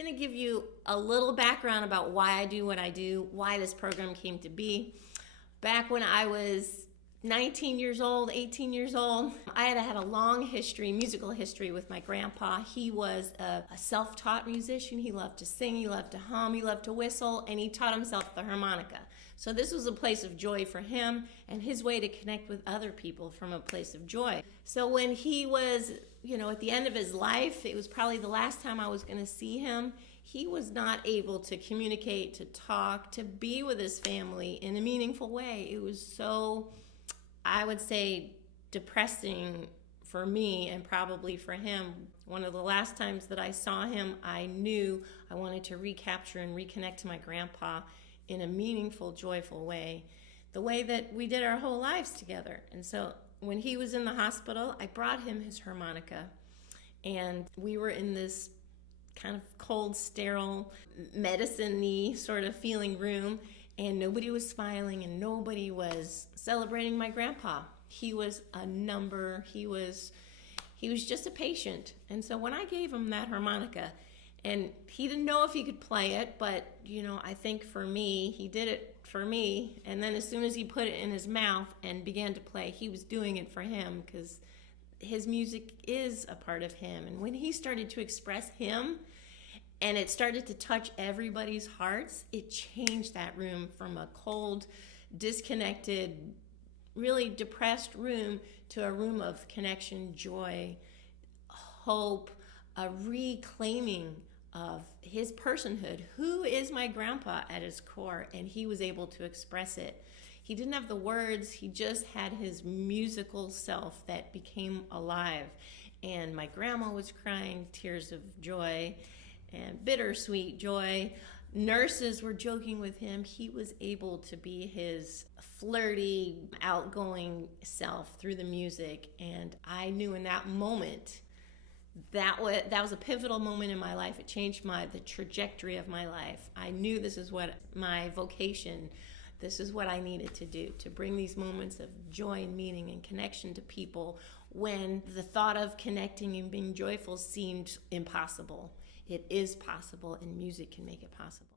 going to give you a little background about why I do what I do, why this program came to be. Back when I was 19 years old, 18 years old, I had a long history, musical history with my grandpa. He was a self-taught musician. He loved to sing, he loved to hum, he loved to whistle, and he taught himself the harmonica. So this was a place of joy for him and his way to connect with other people from a place of joy. So when he was, at the end of his life, it was probably the last time I was going to see him, he was not able to communicate, to talk, to be with his family in a meaningful way. It was so, I would say, depressing for me and probably for him. One of the last times that I saw him, I knew I wanted to recapture and reconnect to my grandpa in a meaningful, joyful way, the way that we did our whole lives together. And so when he was in the hospital, I brought him his harmonica, and we were in this kind of cold, sterile, medicine-y sort of feeling room, and nobody was smiling and nobody was celebrating my grandpa. He was a number. He was just a patient. And so when I gave him that harmonica, and he didn't know if he could play it, but I think for me, he did it for me. And then as soon as he put it in his mouth and began to play, he was doing it for him, because his music is a part of him. And when he started to express him, and it started to touch everybody's hearts, it changed that room from a cold, disconnected, really depressed room to a room of connection, joy, hope, a reclaiming of his personhood. Who is my grandpa at his core? And he was able to express it. He didn't have the words, he just had his musical self that became alive. And my grandma was crying tears of joy and bittersweet joy. Nurses were joking with him. He was able to be his flirty, outgoing self through the music. And I knew in that moment, that was a pivotal moment in my life. It changed the trajectory of my life. I knew this is what my vocation, this is what I needed to do, to bring these moments of joy and meaning and connection to people when the thought of connecting and being joyful seemed impossible. It is possible, and music can make it possible.